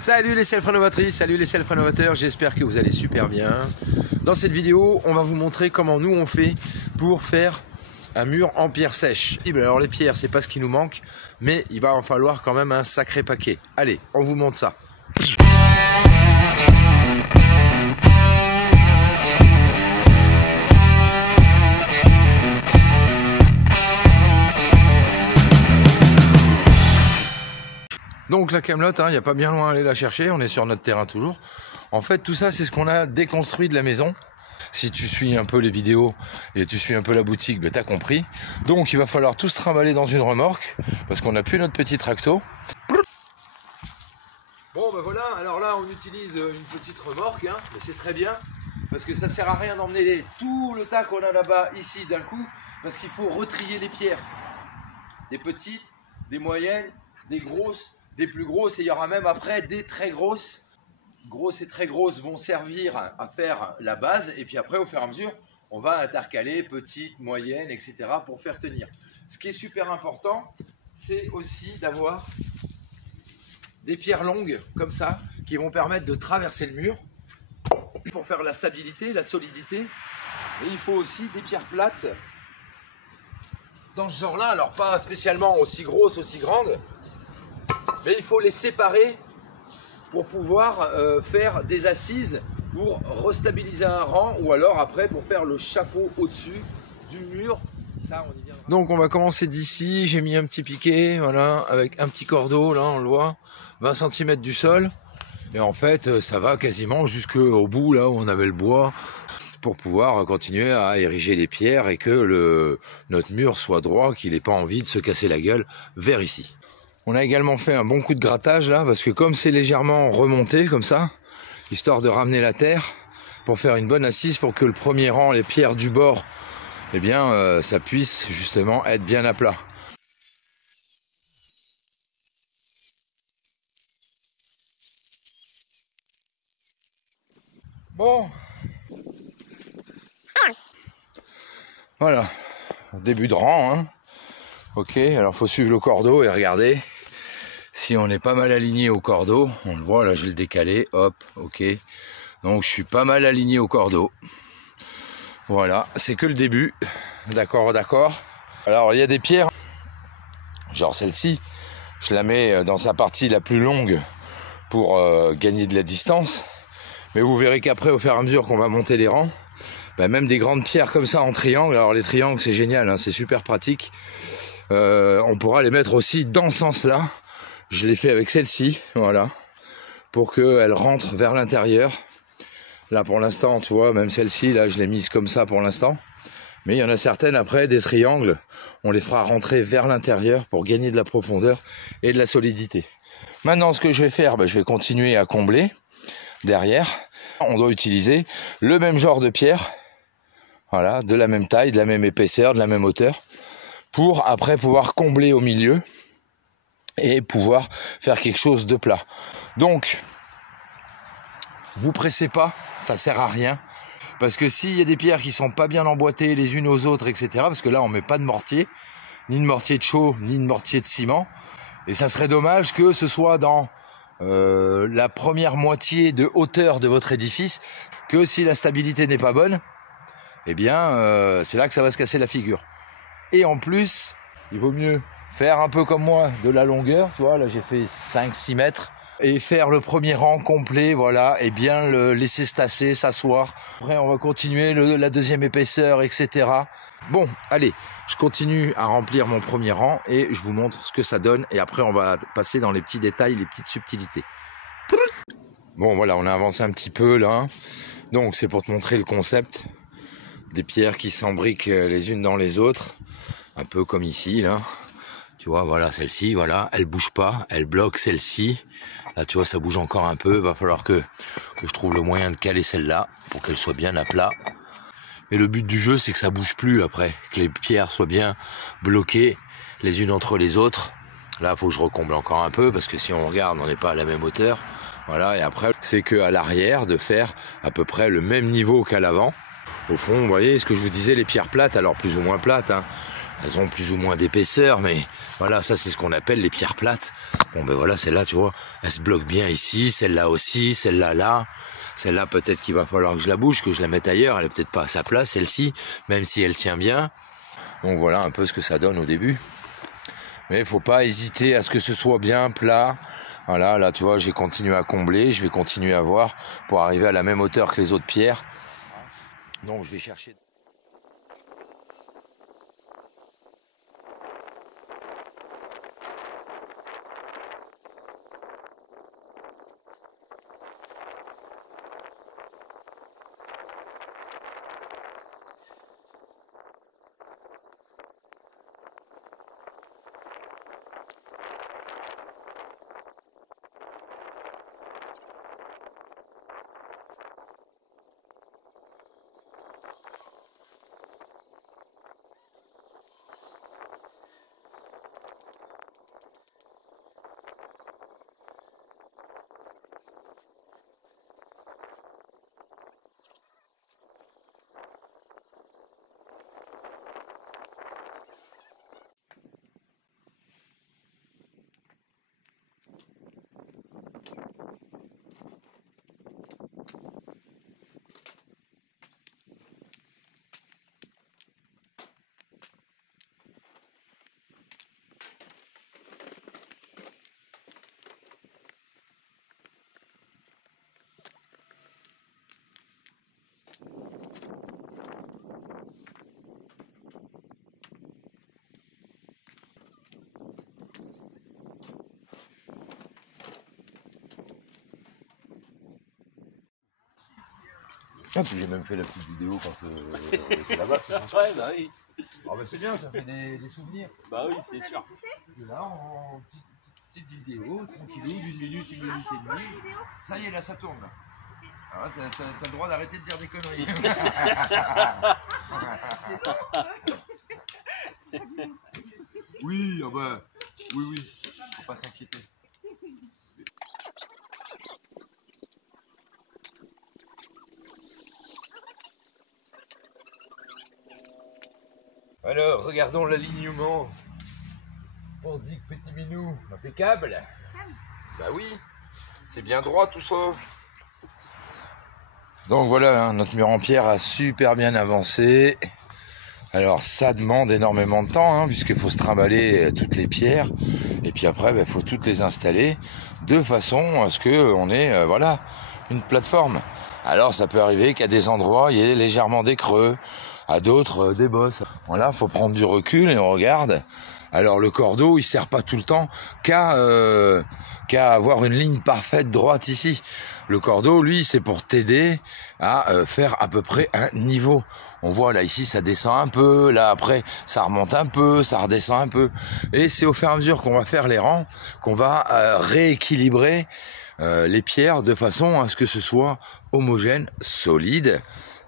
Salut les self-rénovatrices, salut les self-rénovateurs, j'espère que vous allez super bien. Dans cette vidéo, on va vous montrer comment nous on fait pour faire un mur en pierre sèche. Alors les pierres, c'est pas ce qui nous manque, mais il va en falloir quand même un sacré paquet. Allez, on vous montre ça. Donc la camelote, il n'y a pas bien loin à aller la chercher, on est sur notre terrain toujours. En fait, tout ça, c'est ce qu'on a déconstruit de la maison. Si tu suis un peu les vidéos et tu suis un peu la boutique, ben, t'as compris. Donc il va falloir tout se trimballer dans une remorque, parce qu'on n'a plus notre petit tracto. Bon ben voilà, alors là on utilise une petite remorque, mais c'est très bien, parce que ça sert à rien d'emmener tout le tas qu'on a là-bas, ici d'un coup, parce qu'il faut retrier les pierres. Des petites, des moyennes, des grosses, des plus grosses, et il y aura même après des très grosses. Grosses et très grosses vont servir à faire la base, et puis après au fur et à mesure on va intercaler petites, moyennes, etc. pour faire tenir. Ce qui est super important, c'est aussi d'avoir des pierres longues comme ça qui vont permettre de traverser le mur pour faire la stabilité, la solidité. Et il faut aussi des pierres plates dans ce genre là, alors pas spécialement aussi grosses, aussi grandes, mais il faut les séparer pour pouvoir faire des assises pour restabiliser un rang, ou alors après pour faire le chapeau au-dessus du mur. Ça, on y viendra. Donc on va commencer d'ici, j'ai mis un petit piquet, voilà, avec un petit cordeau, là on le voit, 20 cm du sol, et en fait ça va quasiment jusqu'au bout là où on avait le bois, pour pouvoir continuer à ériger les pierres et que notre mur soit droit, qu'il n'ait pas envie de se casser la gueule vers ici. On a également fait un bon coup de grattage là, parce que comme c'est légèrement remonté comme ça, histoire de ramener la terre, pour faire une bonne assise, pour que le premier rang, les pierres du bord, eh bien ça puisse justement être bien à plat. Bon, voilà, début de rang, Ok, alors faut suivre le cordeau et regarder si on est pas mal aligné au cordeau. On le voit là, j'ai le décalé, hop, ok. Donc je suis pas mal aligné au cordeau. Voilà, c'est que le début. D'accord, d'accord. Alors il y a des pierres, genre celle-ci, je la mets dans sa partie la plus longue pour gagner de la distance. Mais vous verrez qu'après, au fur et à mesure qu'on va monter les rangs, même des grandes pierres comme ça en triangle, alors les triangles c'est génial, c'est super pratique. On pourra les mettre aussi dans ce sens-là. Je l'ai fait avec celle-ci, voilà, pour qu'elle rentre vers l'intérieur. Là pour l'instant, tu vois, même celle-ci, là je l'ai mise comme ça pour l'instant. Mais il y en a certaines après, des triangles, on les fera rentrer vers l'intérieur pour gagner de la profondeur et de la solidité. Maintenant, ce que je vais faire, je vais continuer à combler derrière. On doit utiliser le même genre de pierre, voilà, de la même taille, de la même épaisseur, de la même hauteur, pour après pouvoir combler au milieu et pouvoir faire quelque chose de plat. Donc, vous pressez pas, ça sert à rien, parce que s'il y a des pierres qui sont pas bien emboîtées les unes aux autres, etc., parce que là on met pas de mortier, ni de mortier de chaux, ni de mortier de ciment, et ça serait dommage que ce soit dans la première moitié de hauteur de votre édifice, que si la stabilité n'est pas bonne, eh bien c'est là que ça va se casser la figure. Et en plus, il vaut mieux faire un peu comme moi de la longueur, tu vois, là j'ai fait 5-6 mètres, et faire le premier rang complet, voilà, et bien le laisser se tasser, s'asseoir. Après on va continuer la deuxième épaisseur, etc. Bon, allez, je continue à remplir mon premier rang et je vous montre ce que ça donne, et après on va passer dans les petits détails, les petites subtilités. Bon voilà, on a avancé un petit peu là, donc c'est pour te montrer le concept des pierres qui s'embriquent les unes dans les autres, un peu comme ici là. Tu vois, voilà, celle-ci, voilà, elle bouge pas, elle bloque celle-ci. Là, tu vois, ça bouge encore un peu. Va falloir que je trouve le moyen de caler celle-là pour qu'elle soit bien à plat. Mais le but du jeu, c'est que ça bouge plus après, que les pierres soient bien bloquées les unes entre les autres. Là, il faut que je recomble encore un peu, parce que si on regarde, on n'est pas à la même hauteur. Voilà, et après, c'est qu'à l'arrière, de faire à peu près le même niveau qu'à l'avant. Au fond, vous voyez ce que je vous disais, les pierres plates, alors plus ou moins plates, elles ont plus ou moins d'épaisseur, mais voilà, ça c'est ce qu'on appelle les pierres plates. Bon ben voilà, celle-là, tu vois, elle se bloque bien ici, celle-là aussi, celle-là là. Celle-là, peut-être qu'il va falloir que je la bouge, que je la mette ailleurs. Elle est peut-être pas à sa place, celle-ci, même si elle tient bien. Donc voilà un peu ce que ça donne au début. Mais il faut pas hésiter à ce que ce soit bien plat. Voilà, là tu vois, j'ai continué à combler, je vais continuer à voir pour arriver à la même hauteur que les autres pierres. Donc je vais chercher... Ah, puis j'ai même fait la petite vidéo quand on était là-bas. Ouais, bah oui. Ah bah c'est bien, ça fait des souvenirs. Bah oui, c'est sûr. Et là, en petite vidéo, tranquillou, d'une minute et demie. Ça y est, là, ça tourne. Alors là, t'as le droit d'arrêter de dire des conneries. Oui, ah bah, oui, faut pas s'inquiéter. Alors, regardons l'alignement. On dit que petit minou, impeccable. Bah oui, c'est bien droit tout ça. Donc voilà, hein, notre mur en pierre a super bien avancé. Alors ça demande énormément de temps, hein, puisqu'il faut se trimballer toutes les pierres. Et puis après, il faut toutes les installer de façon à ce qu'on ait voilà, une plateforme. Alors ça peut arriver qu'à des endroits, il y ait légèrement des creux, à d'autres des bosses. Voilà, faut prendre du recul et on regarde. Alors le cordeau, il sert pas tout le temps qu'à avoir une ligne parfaite droite ici. Le cordeau, lui, c'est pour t'aider à faire à peu près un niveau. On voit là ici, ça descend un peu, là après, ça remonte un peu, ça redescend un peu. Et c'est au fur et à mesure qu'on va faire les rangs qu'on va rééquilibrer les pierres de façon à ce que ce soit homogène, solide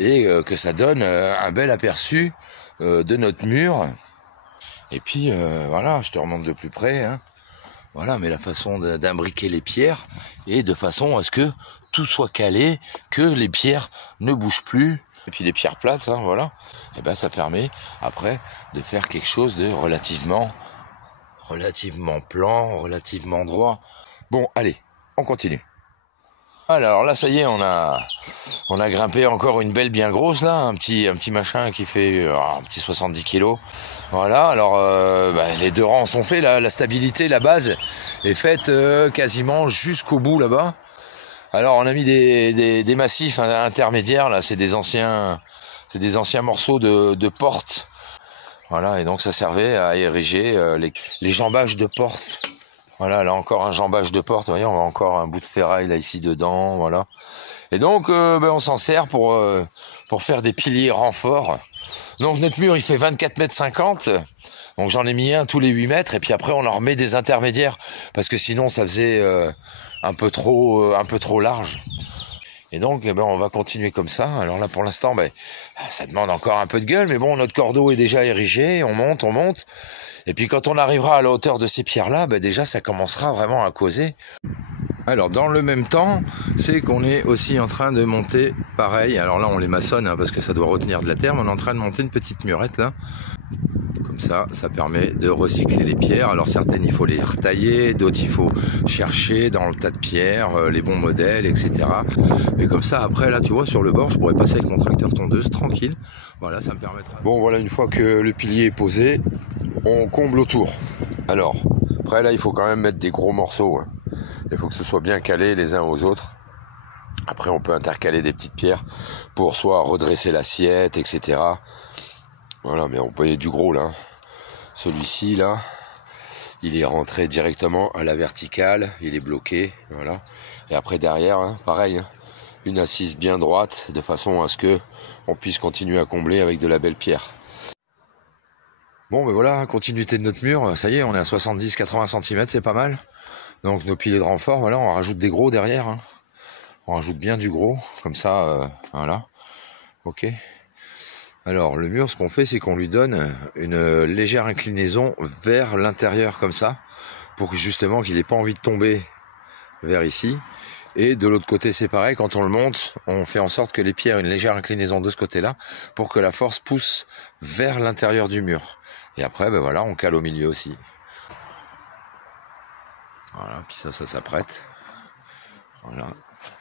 et que ça donne un bel aperçu de notre mur. Et puis voilà, je te remonte de plus près, hein. Voilà, mais la façon d'imbriquer les pierres et de façon à ce que tout soit calé, que les pierres ne bougent plus. Et puis les pierres plates, hein, voilà. Et ben ça permet après de faire quelque chose de relativement plan, relativement droit. Bon, allez, on continue. Alors là, ça y est, on a grimpé encore une belle bien grosse là, un petit machin qui fait un petit 70 kilos. Voilà, alors les deux rangs sont faits, la stabilité, la base est faite quasiment jusqu'au bout là-bas. Alors on a mis des massifs intermédiaires là, c'est des anciens morceaux de porte. Voilà, et donc ça servait à ériger les jambages de porte. Voilà, là encore un jambage de porte, vous voyez, on a encore un bout de ferraille là ici dedans, voilà. Et donc on s'en sert pour faire des piliers renforts. Donc notre mur il fait 24,50 m, donc j'en ai mis un tous les 8 mètres, et puis après on en remet des intermédiaires, parce que sinon ça faisait un peu trop large. Et donc on va continuer comme ça. Alors là pour l'instant ça demande encore un peu de gueule, mais bon, notre cordeau est déjà érigé, on monte. Et puis quand on arrivera à la hauteur de ces pierres-là, déjà ça commencera vraiment à causer. Alors dans le même temps, c'est qu'on est aussi en train de monter pareil. Alors là on les maçonne, hein, parce que ça doit retenir de la terre, mais on est en train de monter une petite murette là. Comme ça permet de recycler les pierres. Alors certaines il faut les retailler, d'autres il faut chercher dans le tas de pierres les bons modèles, etc. Mais comme ça après là tu vois sur le bord je pourrais passer avec mon tracteur tondeuse tranquille. Voilà, ça me permettra. Bon voilà, une fois que le pilier est posé, on comble autour. Alors après là il faut quand même mettre des gros morceaux, hein. Il faut que ce soit bien calé les uns aux autres. Après on peut intercaler des petites pierres pour soit redresser l'assiette, etc. Voilà, mais on peut y du gros là. Celui-ci là, il est rentré directement à la verticale, il est bloqué, voilà. Et après derrière, hein, pareil, hein, une assise bien droite, de façon à ce que on puisse continuer à combler avec de la belle pierre. Bon, ben voilà, continuité de notre mur, ça y est, on est à 70-80 cm, c'est pas mal. Donc nos piliers de renfort, voilà, on rajoute des gros derrière, hein. On rajoute bien du gros, comme ça, voilà, ok. Alors le mur, ce qu'on fait, c'est qu'on lui donne une légère inclinaison vers l'intérieur comme ça, pour que justement qu'il n'ait pas envie de tomber vers ici. Et de l'autre côté c'est pareil, quand on le monte, on fait en sorte que les pierres aient une légère inclinaison de ce côté-là, pour que la force pousse vers l'intérieur du mur. Et après, ben voilà, on cale au milieu aussi. Voilà, puis ça s'apprête. Voilà.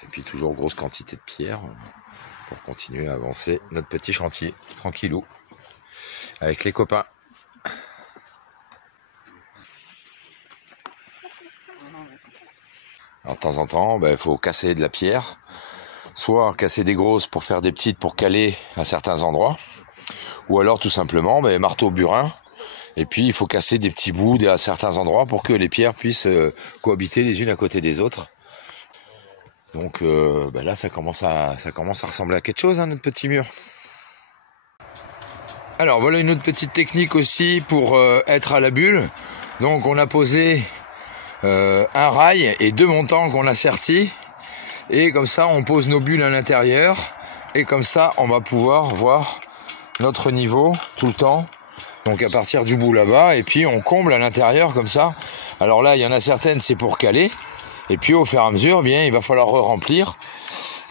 Et puis toujours grosse quantité de pierres pour continuer à avancer notre petit chantier, tranquillou, avec les copains. Alors de temps en temps, il faut casser de la pierre, soit casser des grosses pour faire des petites pour caler à certains endroits, ou alors tout simplement marteau burin, et puis il faut casser des petits bouts à certains endroits pour que les pierres puissent cohabiter les unes à côté des autres. Donc là ça commence à ressembler à quelque chose, hein, notre petit mur. Alors voilà une autre petite technique aussi pour être à la bulle. Donc on a posé un rail et deux montants qu'on a sertis, et comme ça on pose nos bulles à l'intérieur, et comme ça on va pouvoir voir notre niveau tout le temps, donc à partir du bout là-bas, et puis on comble à l'intérieur comme ça. Alors là il y en a certaines c'est pour caler, et puis au fur et à mesure il va falloir remplir,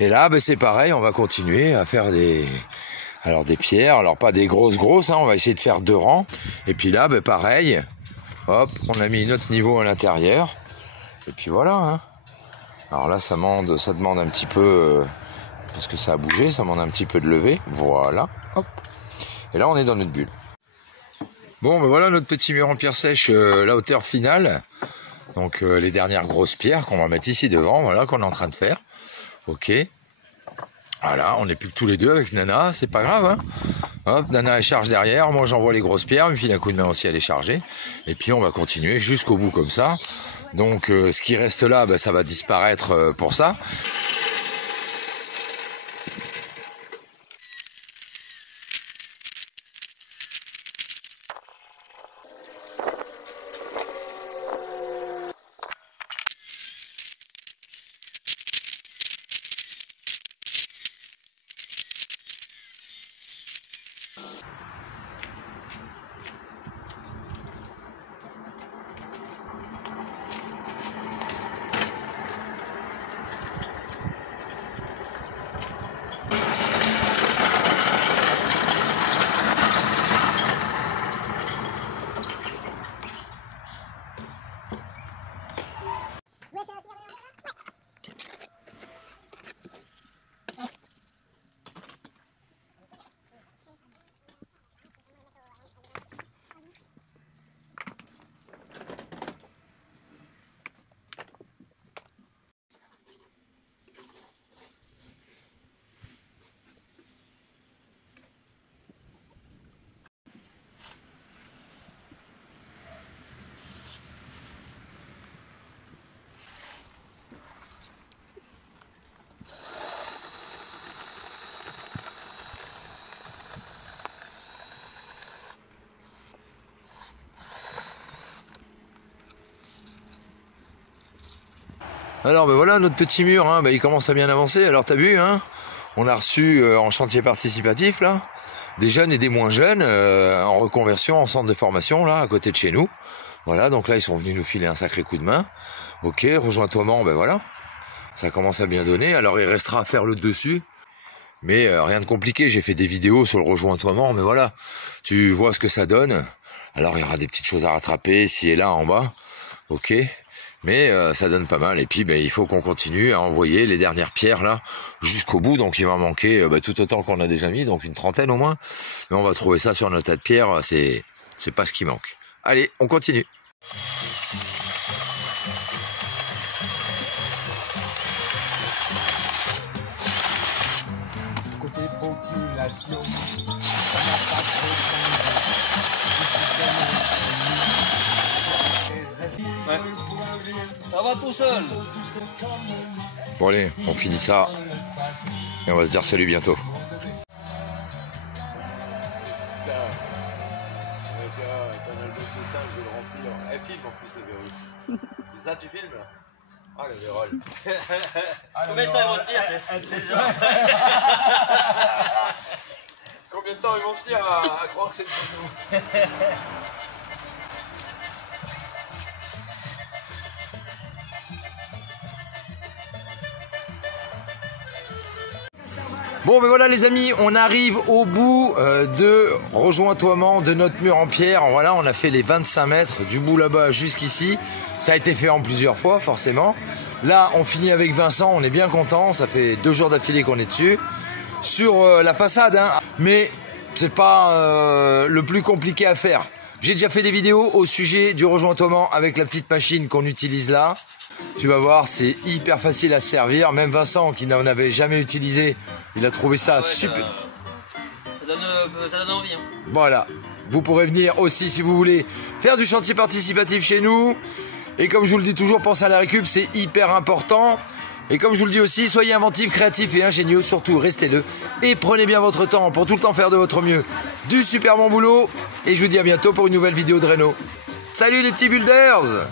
et là c'est pareil, on va continuer à faire des pierres, alors pas des grosses, hein, on va essayer de faire 2 rangs, et puis là pareil, hop, on a mis notre niveau à l'intérieur, et puis voilà, hein. Alors là ça demande un petit peu, parce que ça a bougé, ça demande un petit peu de lever, voilà, hop, et là on est dans notre bulle. Bon voilà notre petit mur en pierre sèche, la hauteur finale, donc les dernières grosses pierres qu'on va mettre ici devant, voilà, qu'on est en train de faire, ok. Voilà, on n'est plus que tous les deux avec Nana, c'est pas grave, hein. Hop, Nana elle charge derrière, moi j'envoie les grosses pierres, me file un coup de main aussi à les charger, et puis on va continuer jusqu'au bout comme ça. Donc ce qui reste là, ça va disparaître pour ça. Alors voilà notre petit mur, hein, il commence à bien avancer. Alors t'as vu, hein, on a reçu en chantier participatif là des jeunes et des moins jeunes en reconversion en centre de formation là à côté de chez nous. Voilà, donc là ils sont venus nous filer un sacré coup de main. Ok, rejoins-toi, voilà, ça commence à bien donner. Alors il restera à faire le dessus, mais rien de compliqué. J'ai fait des vidéos sur le rejointoiement, mais voilà, tu vois ce que ça donne. Alors il y aura des petites choses à rattraper ici et là en bas, ok, mais ça donne pas mal. Et puis il faut qu'on continue à envoyer les dernières pierres là jusqu'au bout, donc il va manquer tout autant qu'on a déjà mis, donc une trentaine au moins, mais on va trouver ça sur nos tas de pierres, c'est pas ce qui manque. Allez, on continue. Côté population, ça n'a pas trop changé. Ouais. Ça va tout seul. Bon allez, on finit ça et on va se dire salut bientôt. Filme en plus le verrou. C'est ça tu filmes? Ah le vérole. Combien de temps ils vont tenir? Combien de temps ils vont tenir à croire que c'est une photo? Bon ben voilà les amis, on arrive au bout de rejointoiement de notre mur en pierre. Voilà, on a fait les 25 mètres du bout là-bas jusqu'ici. Ça a été fait en plusieurs fois forcément. Là on finit avec Vincent, on est bien content. Ça fait 2 jours d'affilée qu'on est dessus. Sur la façade, hein. Mais c'est pas le plus compliqué à faire. J'ai déjà fait des vidéos au sujet du rejointoiement avec la petite machine qu'on utilise là. Tu vas voir, c'est hyper facile à servir. Même Vincent, qui n'en avait jamais utilisé, il a trouvé ça super. Ça donne envie. Hein. Voilà. Vous pourrez venir aussi, si vous voulez, faire du chantier participatif chez nous. Et comme je vous le dis toujours, pensez à la récup, c'est hyper important. Et comme je vous le dis aussi, soyez inventifs, créatifs et ingénieux. Surtout, restez-le. Et prenez bien votre temps pour tout le temps faire de votre mieux. Du super bon boulot. Et je vous dis à bientôt pour une nouvelle vidéo de Reno. Salut les petits builders!